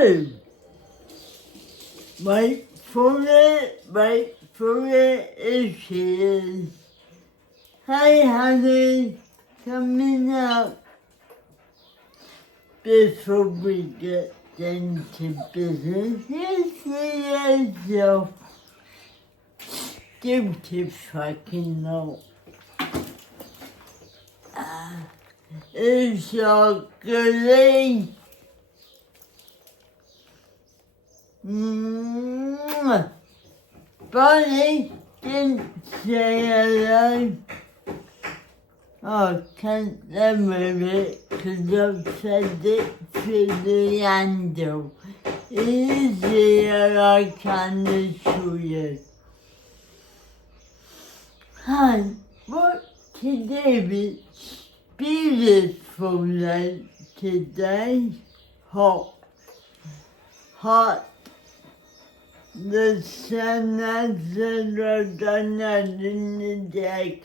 So, wait for it, it is. Hey honey, coming up. Before we get into business, here's your stupid fucking note. It's your goodie. Bonnie didn't say hello. I can't remember it because I've said it through the handle. Easier, I can assure you. And what to do? It's beautiful out today. Hot. The sun has gone out in the day,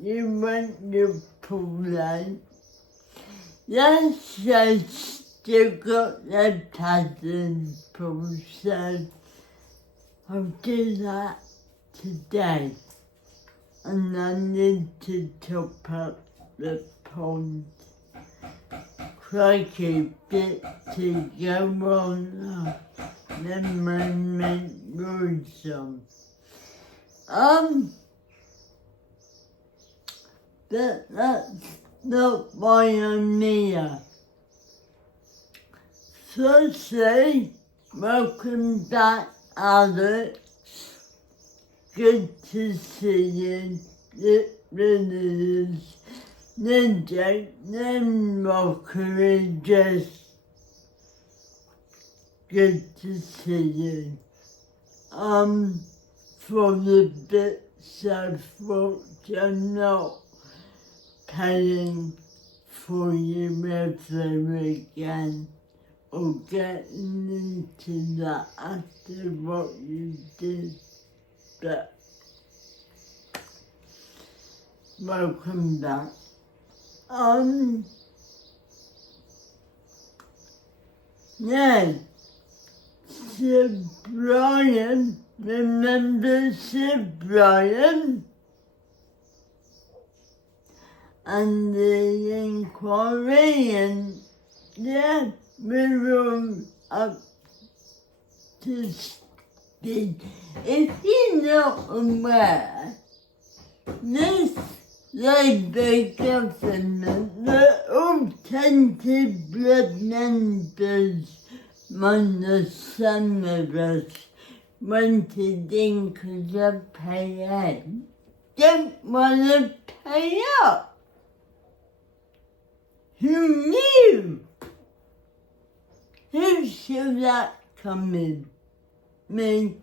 you want to pull out. Yes, I still got the pattern pull, so I'll do that today. And I need to top up the pond. Crikey, bit to go on. Then my mate wrote some. But that's not why I'm here. Firstly, welcome back, Alex. Good to see you. It really is. Then mockery, just good to see you. For the bits I thought I'm not paying for you ever again, or getting into that after what you did, but welcome back. Yeah, Sir Brian, remember Sir Brian? And the inquiry, and yeah, we're all up to speed. If you're not aware, this Labour government, the all tainted blood members, minus some of us, wanted in because of pay out, don't want to pay up. Who knew? Who saw that coming? Me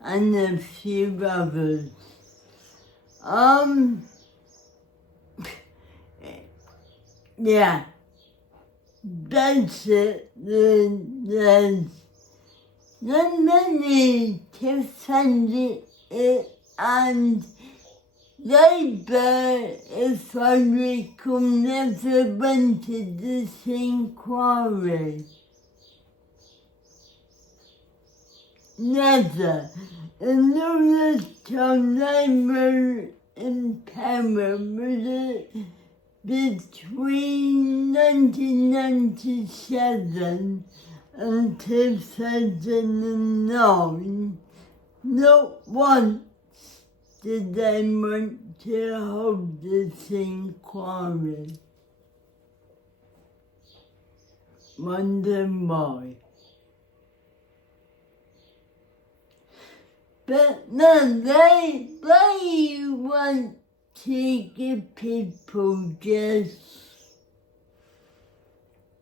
and a few others. Yeah, basically there's not many to fund it, and Labour, if I recall, never wanted this inquiry. Never. And all the time they were in power, was it between 1997 and 2009, not once did they want to hold this inquiry. Wonder why. But no, they want to give people just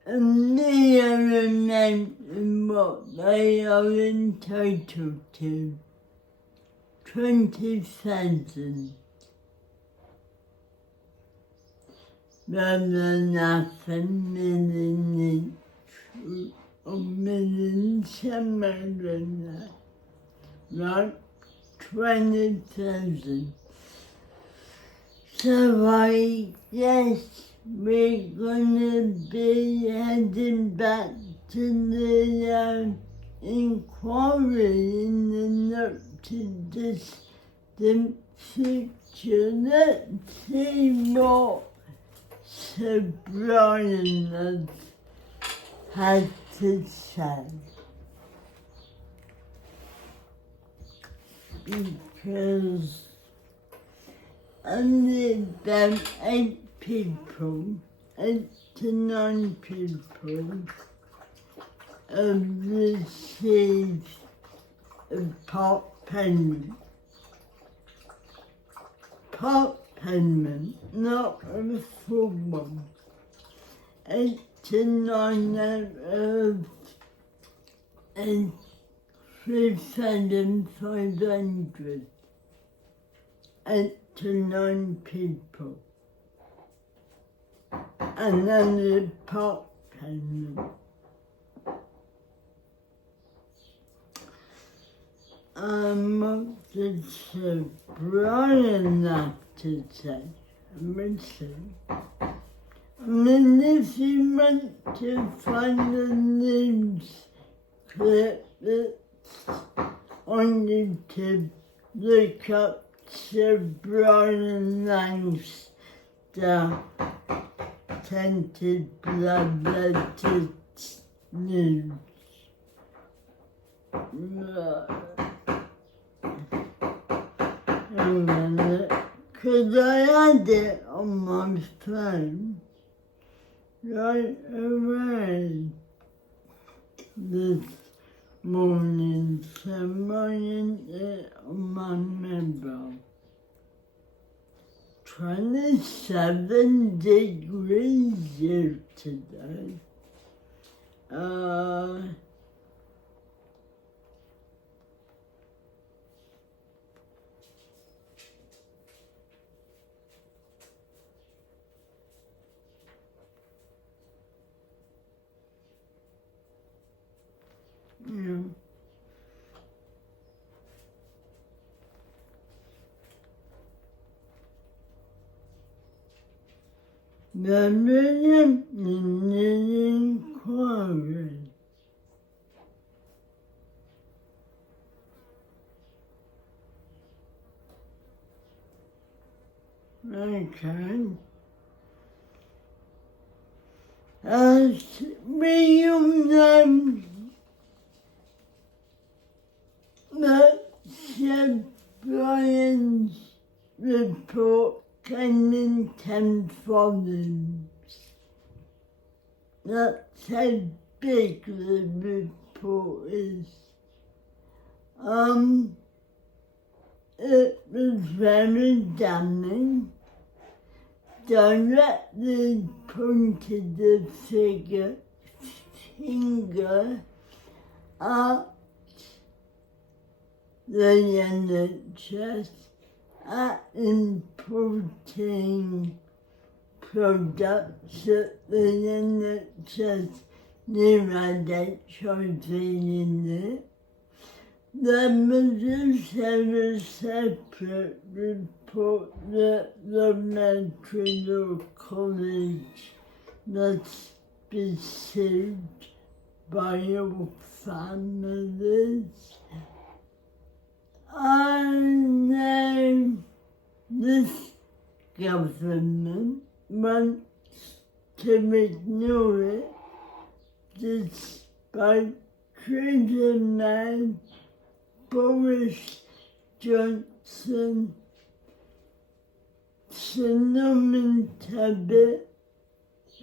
a mere amount of what they are entitled to. 20,000. Rather than half a million each, or million, somewhere in that. Right? 20,000. So I guess we're gonna be heading back to the inquiry in the not too distant future. Let's see what Sir Brian has to say. Because only about 8 people, 8 to 9 people, have received a part payment. Part payment, not a full one. 8 to 9 out of 3,500. 8 to 9 people. And then the part payment. What did Sir Brian have to say? Listen. I mean, if you want to find the news clip that's on YouTube, look up Sir Brian Lang's tainted blood related news. Hang on a minute, because I had it on my phone right away this morning, so I'm it on my mobile. 27 degrees here today. Yeah. The million in the inquiry. Okay. As we all know, that Sir Brian's report came in 10 volumes. That's how big the report is. It was very damning. Directly pointed the finger at the NHS, at importing products that the NHS knew had HIV in it. There was also a separate report that the Medical College must be sued by all families. I know this government wants to ignore it despite Treasurer Boris Johnson, Solomon Tabit,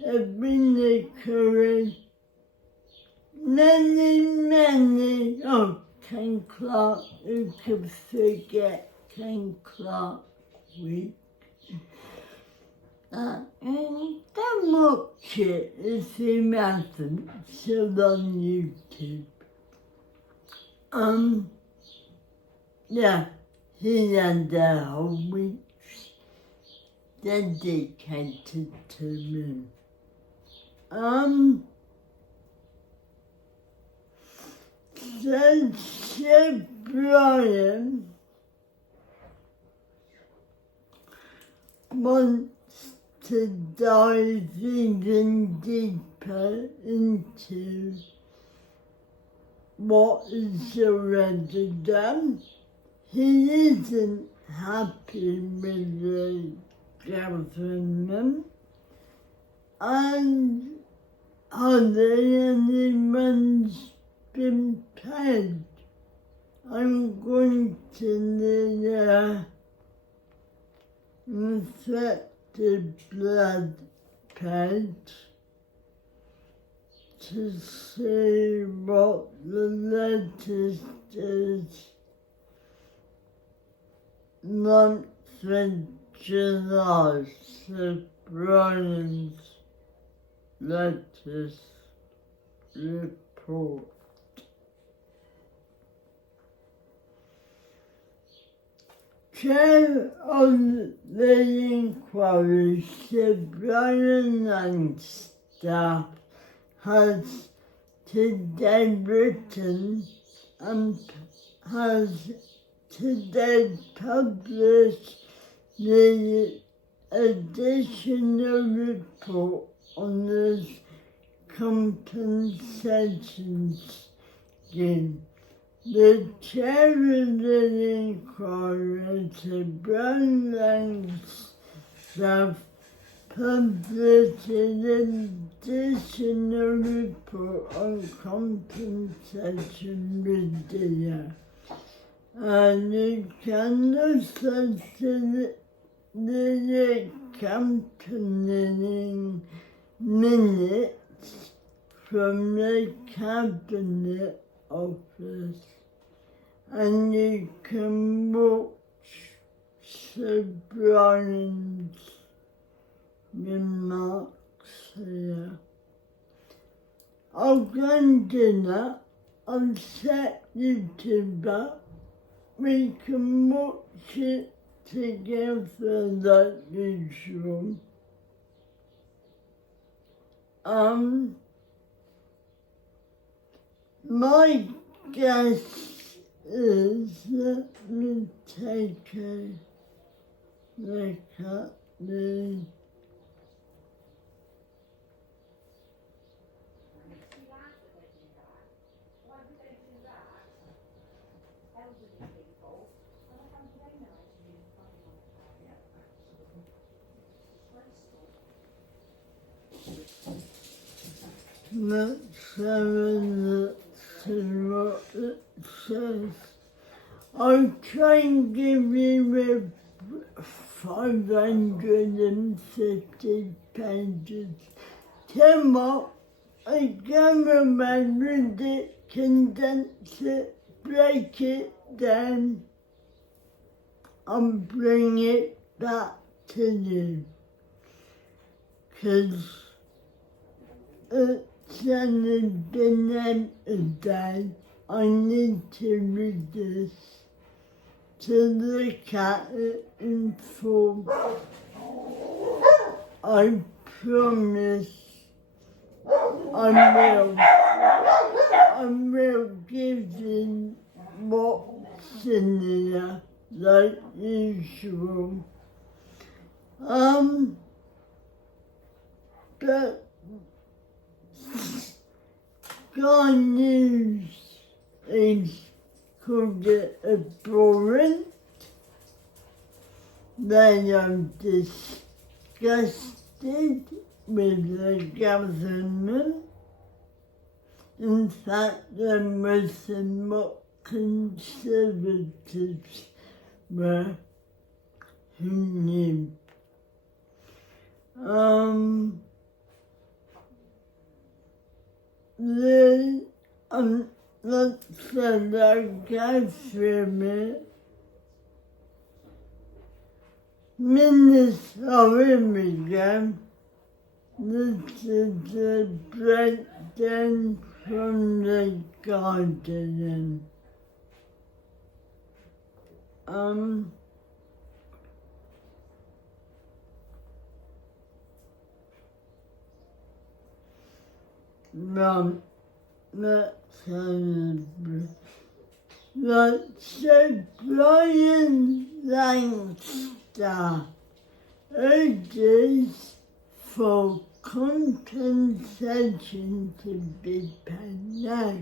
have been encouraged many, Ken Clark, who could forget Ken Clark week. Don't watch it if you haven't, still on YouTube. Yeah, he had a whole week dedicated to me. So Sir Brian wants to dive even deeper into what is already done. He isn't happy with the government, and hardly anyone's been paid. I'm going to the infected blood page to see what the latest is. Month of July, so Brian's latest report. Chair of the inquiry, Sir Brian Langstaff, has today written and has today published the additional report on the compensation scheme. The chair of the inquiry, Sir Brian Langstaff, published an additional report on compensation media. And you can also see the accompanying minutes from the Cabinet Office. And you can watch Sir Brian's remarks here. I'll go and dinner. I'll set YouTube up. We can watch it together like usual. My guess is, let me take a look at the let's have a look, see what it says. I'll try and give you 550 pages. Tell what, I go around with it, condense it, break it down, and bring it back to you. 'Cause it's only been out a day. I need to read this to look at it in full. I promise I will give you what's in here like usual. But Sky News is called it abhorrent. They are disgusted with the government. In fact, there was some what conservatives were who knew. Let's say I'll go through it. Here we go. This is a breakdown from the Guardian. Let's say Brian Langstaff urges for compensation to be paid now.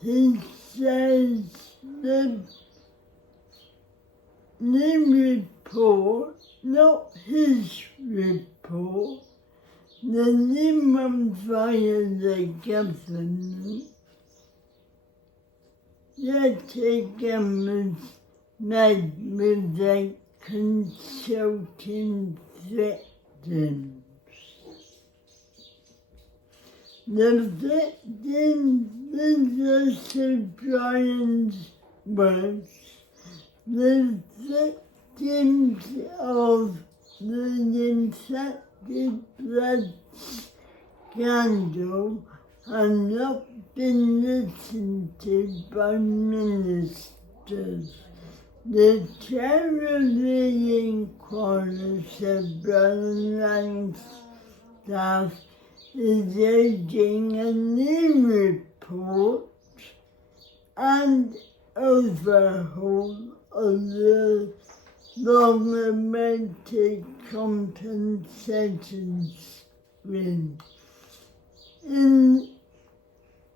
He says the report, not his report, the name via the government, that the government made with the consulting victims. The victims, this is Brian's words, the victims of the infected blood scandal have not been listened to by ministers. The chair of the inquiry, said Brian Langstaff, is urging a new report and overhaul of the long-awaited compensation scheme. In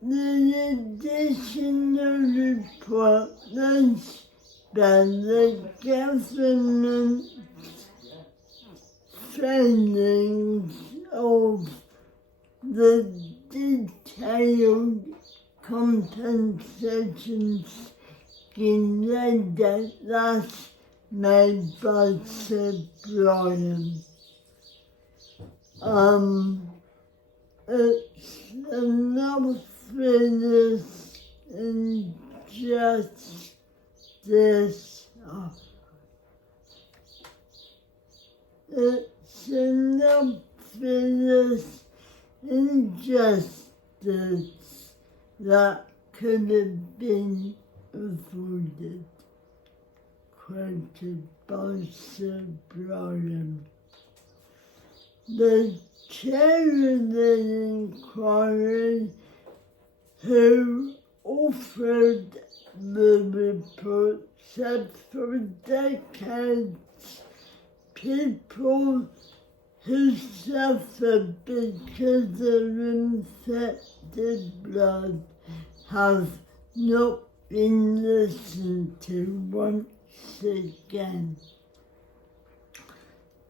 the additional report, this by the government failings of the detailed compensation scheme that last made by Sir Brian. It's enough for this injustice. It's enough for this injustice that could have been avoided, quoted by Sir Brian. The chair of the inquiry, who authored the report, said for decades people who suffer because of infected blood have not been listened to once again.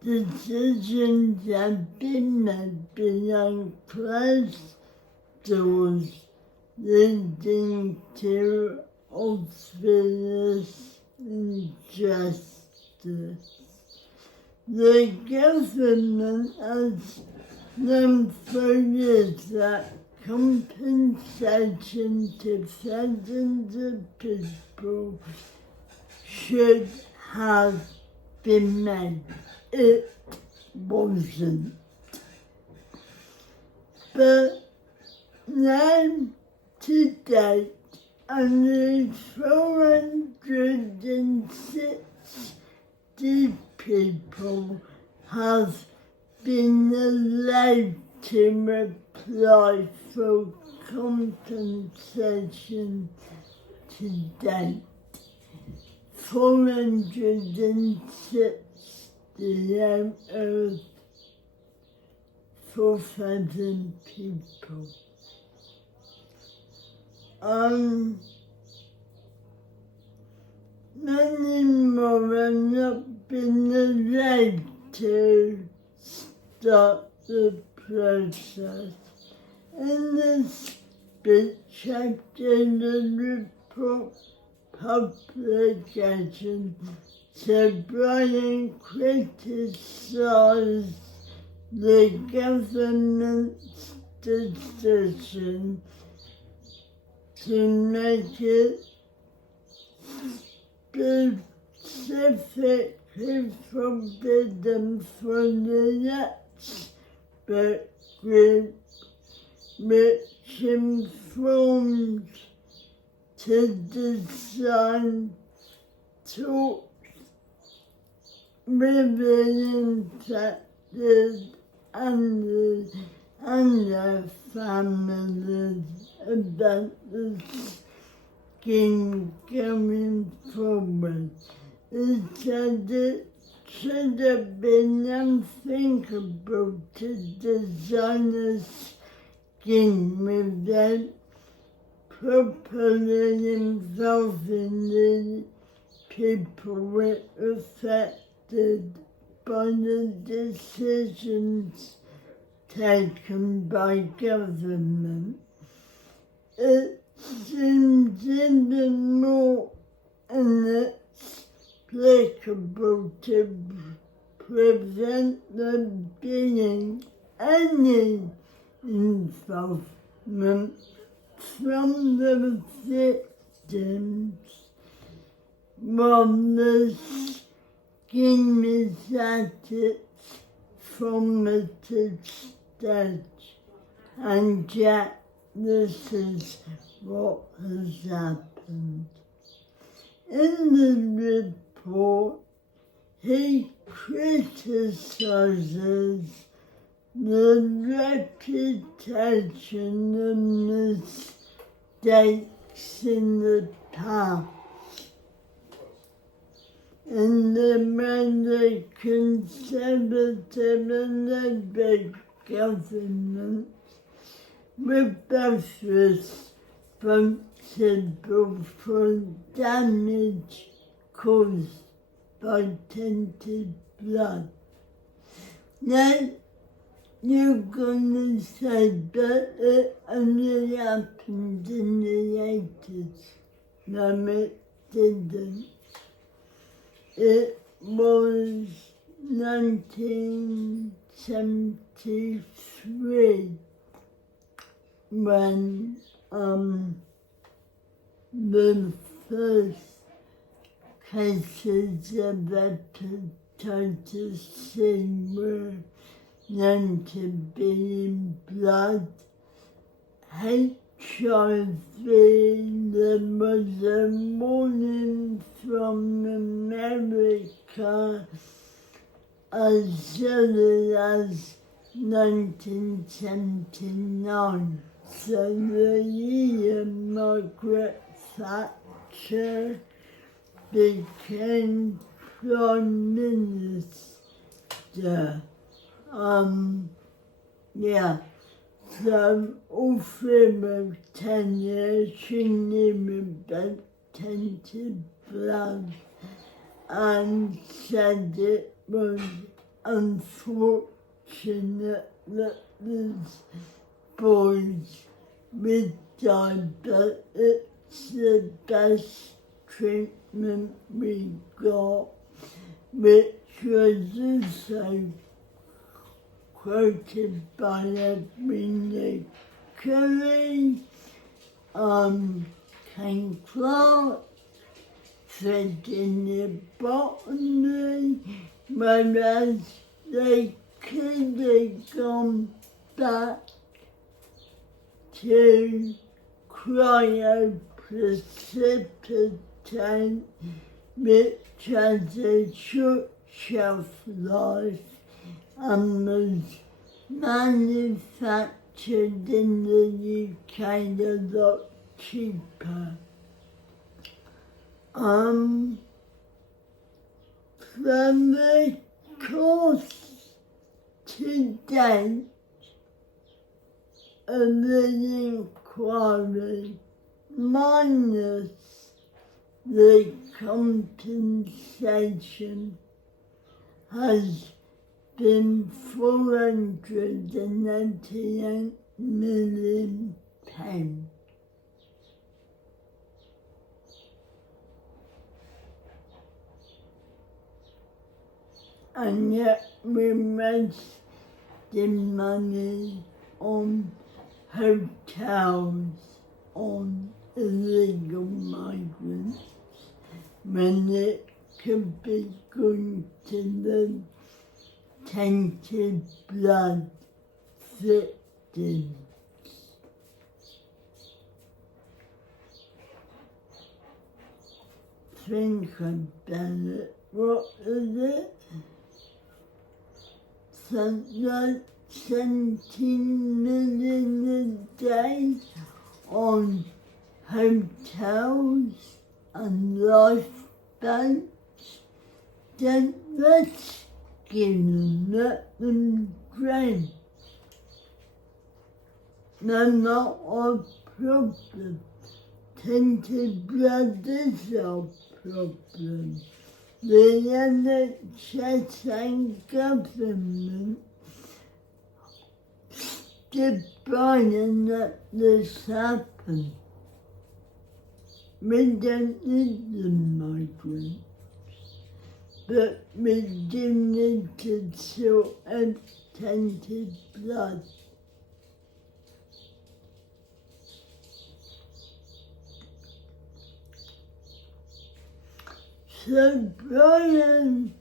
Decisions have been made behind closed doors, leading to obvious injustice. The government has known for years that compensation to thousands of people should have been made. It wasn't. But now, to date, only 460 people have been allowed to apply for compensation to date. 460 out of 4,000 people. Many more have not been allowed to start the process. In the speech after the report publication, Sir Brian criticised the government's decision to make it specifically forbidden for the expert group which informed to design talks with the infected and their families about the scheme going forward. He said it should have been unthinkable to design a scheme without properly involving the people affected by the decisions taken by government, it seems even more inexplicable to prevent there being any involvement from the victims while the scheme is at its formative stage. And yet this is what has happened. In the report, he criticises the reputation of mistakes in the past in the way the Conservative and Labour governments were both responsible for damage caused by tainted blood. Now, you're gonna say, but it only happened in the 80s. No, it didn't. It was 1973 when the first cases of hepatitis C were known to be in blood. HIV, there was a warning from America as early as 1979. So the year Margaret Thatcher became Prime Minister. So all through her tenure, she knew about tainted blood and said it was unfortunate that these boys would die, but it's the best treatment we got, which was also quoted by Edwina Curry, Ken Clark, Virginia Botany, whereas they could have gone back to cryoprecipitate, which has a short shelf life and was manufactured in the UK a lot cheaper. From the cost to date of the inquiry, minus the compensation, has been £488 million. And yet we're wasting money on hotels, on illegal migrants, when it could be going to the tainted blood victims. Think about it. What is it? Something like 17 million a day on hotels and lifeboats. Then let's give them, let them drink. They're not our problem. tainted blood is a problem. The NHS and government denying that this happened. We don't need the migrants, but we do need to sort out tainted blood. So Brian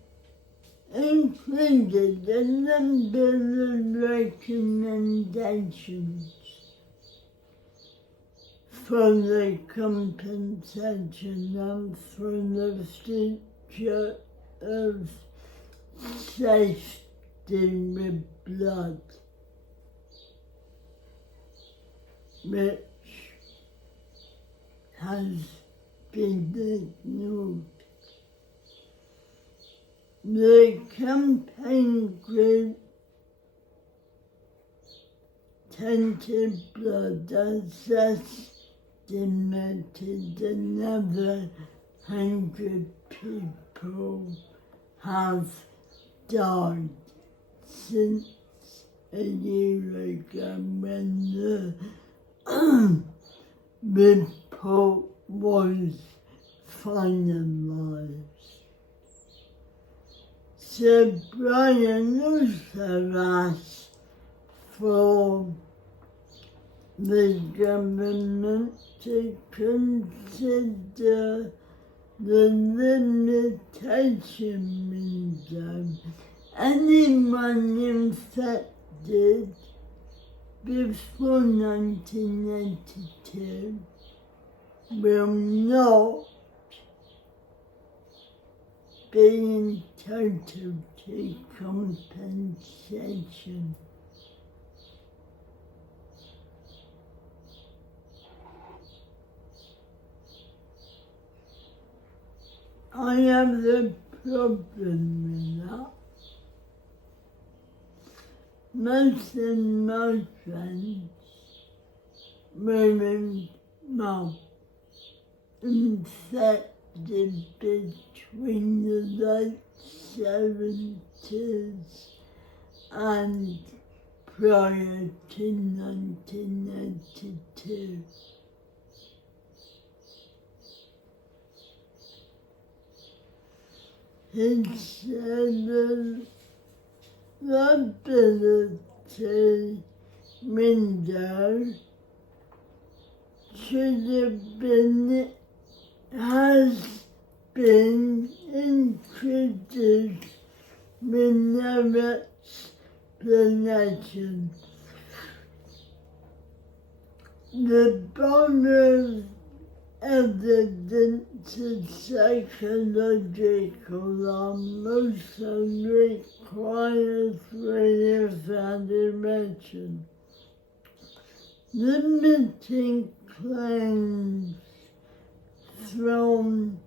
included a number of recommendations for the compensation and for the future of safety with blood, which has been ignored. The campaign group Tainted Blood has estimated another 100 people have died since a year ago when the report was finalised. So Brian also asked for the government to consider the limitation window. Anyone infected before 1982 will not be entitled to compensation. I have a problem with that. Most of my friends were infected between the late 70s and prior to 1982. He said the liability window should have been, has been introduced with no explanation. The bar of evidence of psychological harm also requires re-evaluation. Limiting claims from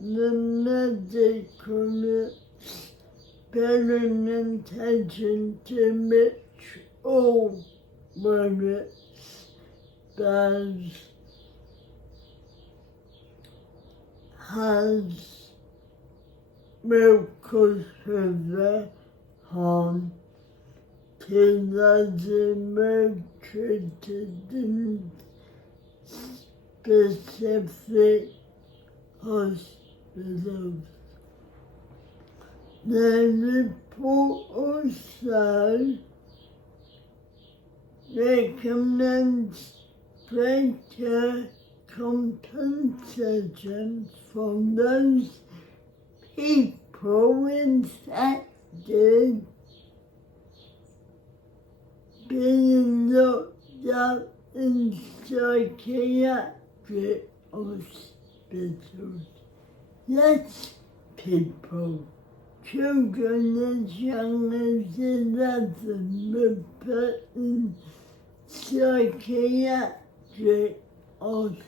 the medical experimentation to which all were exposed will cause further harm to those who were treated in specific hospitals. The report also recommends greater compensation for those people infected being locked up in psychiatric hospitals. Less people, children as young as 11, were put in psychiatric hospitals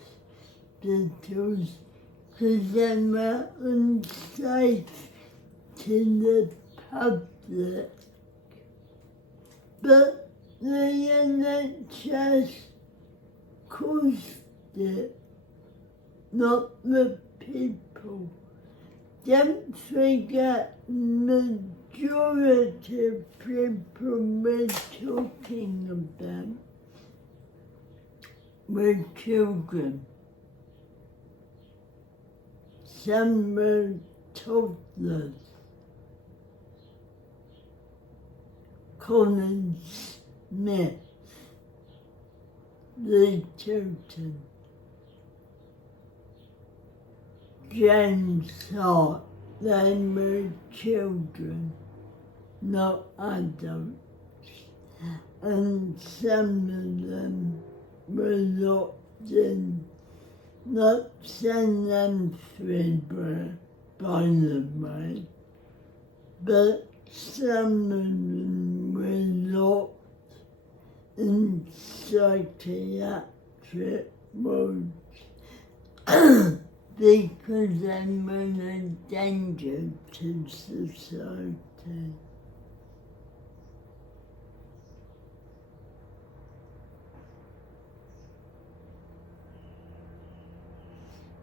because they were unsafe to the public. But the NHS caused it not the people. Don't forget, majority of people we're talking about were children. Some were toddlers. Colin Smith, the children. James thought they were children, not adults, and some of them were locked in. Not saying them three were, by the way, but some of them were locked in psychiatric wards because they were a danger to society.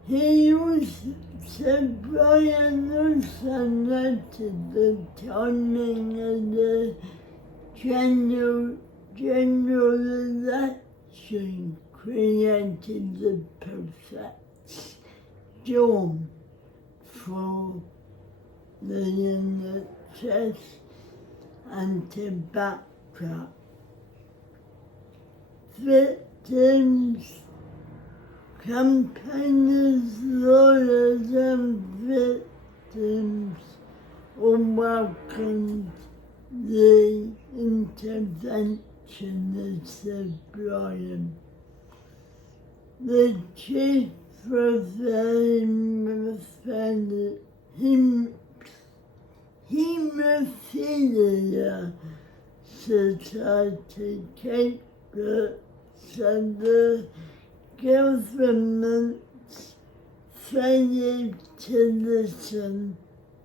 He also, Brian also noted the timing of the general election created the perfect storm for the NHS and to backtrack. Victims, campaigners, lawyers and victims all welcomed the intervention, said Brian. The chief of the Haemophilia Society, Kate Brooks, said the government's failure to listen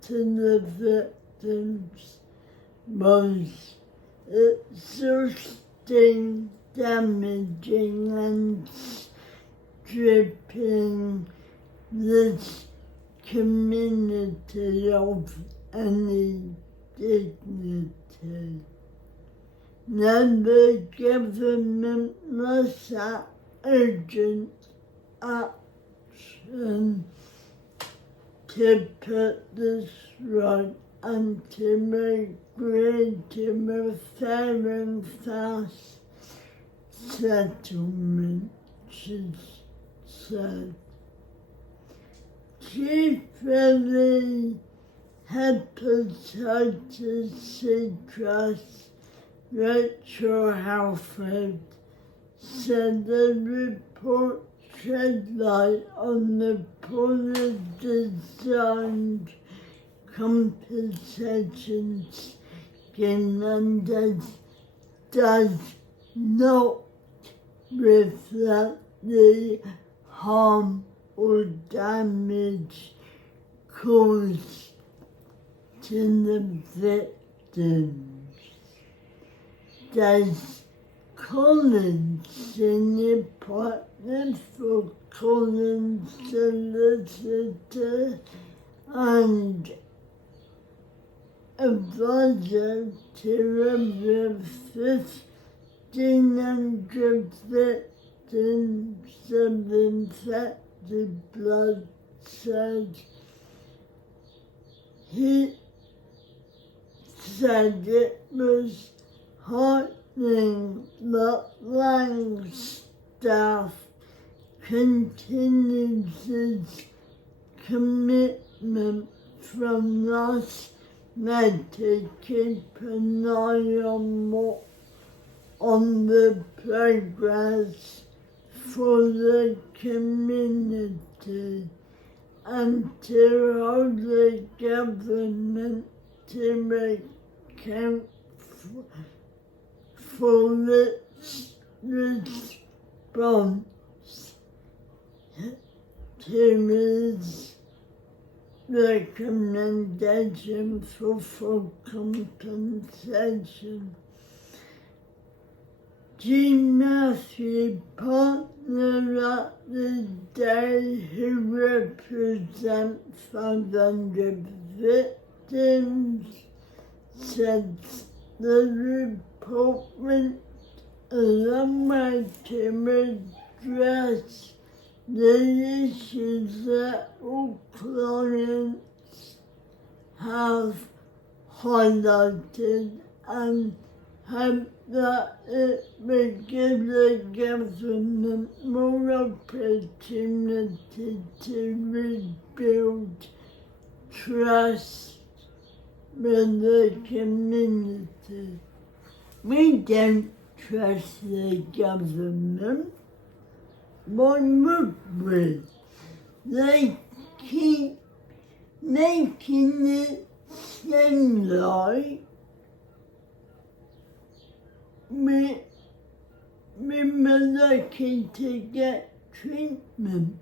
to the victims was exhausting, damaging and stripping this community of any dignity. Now the government must act urgent action to put this right and to agree to a fair and fast settlement, she said. Chief Hepatitis C Trust, Rachel Halford, said the report shed light on the poorly designed compensation scheme and does not reflect the harm or damage caused to the victims. Does Collins, senior partner for Collins solicitor and advisor to over 1,500 victims of infected blood, said it was heartening that Lang's staff continues its commitment from last May to keep an eye on the progress for the community and to hold the government to account for its response to his recommendation for full compensation. Jean Matthew, partner the day he represents 500 victims, said the department along my team address the issues that all clients have highlighted and hope that it will give the government more opportunity to rebuild trust with the community. We don't trust the government. Why would we? They keep making it seem like we were lucky to get treatment.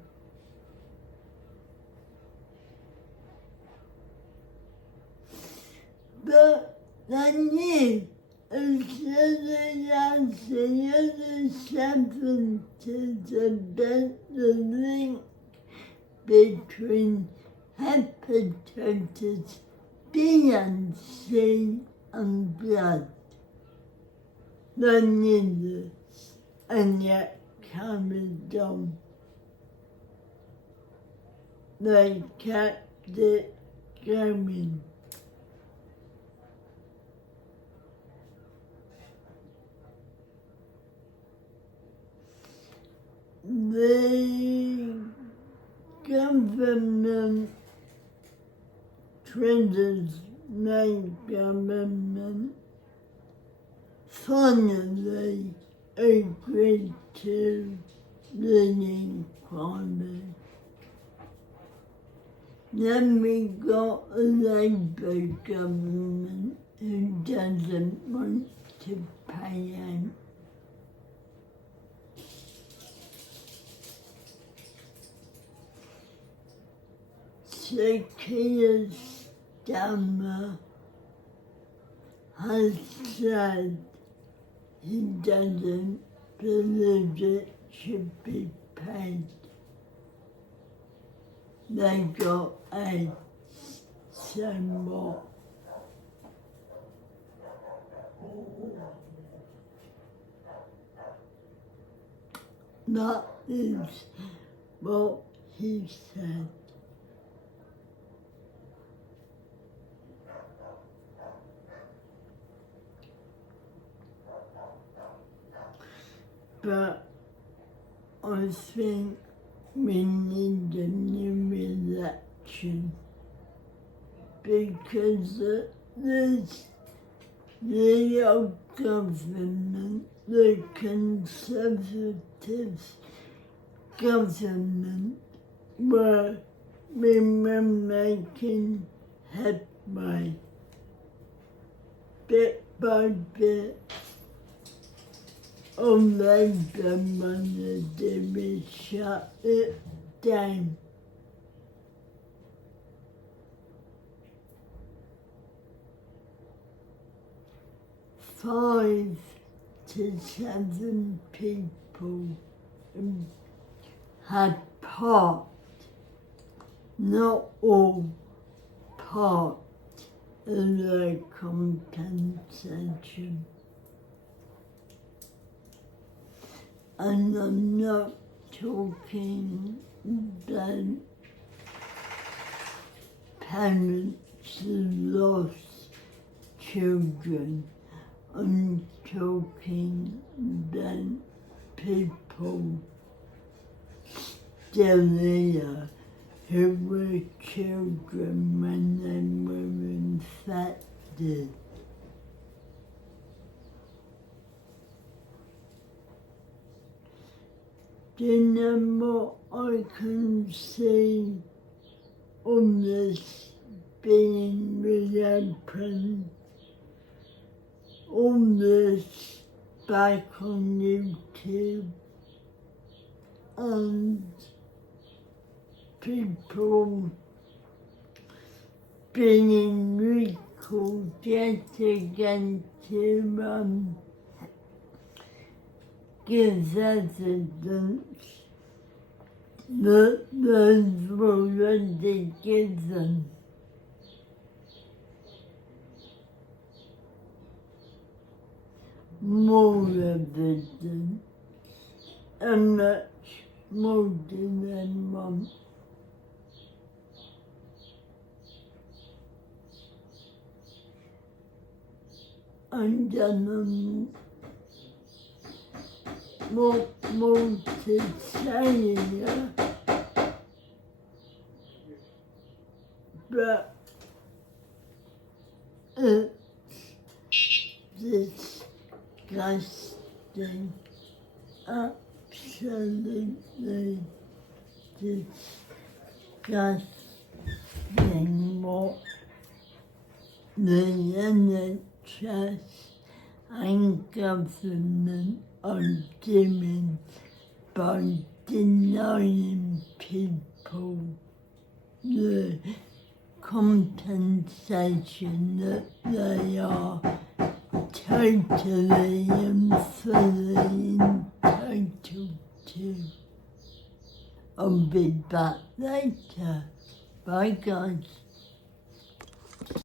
But then you, instead of asking other 70s about the link between hepatitis B and C and blood, they knew this and yet carried on. They kept it going. The government traditional government finally agreed to the inquiry. Then we got a Labour government who doesn't want to pay out. Sir Keir Starmer has said he doesn't believe it should be paid. They got a somewhat. That is what he said. But I think we need a new election because the old government, the Conservative government, we were making headway bit by bit. All Labour wanted to do is shut it down. Five to seven people had part, not all part of the compensation. And I'm not talking about parents who lost children. I'm talking about people still here who were children when they were infected. Do you know what I can see on this being reopened? All this back on YouTube and people being recalled yet again to gives evidence that those already given. More evidence, and much more than one. And what more to say here, but it's disgusting, absolutely disgusting what the NHS and government are doing by denying people the compensation that they are totally and fully entitled to. I'll be back later. Bye guys.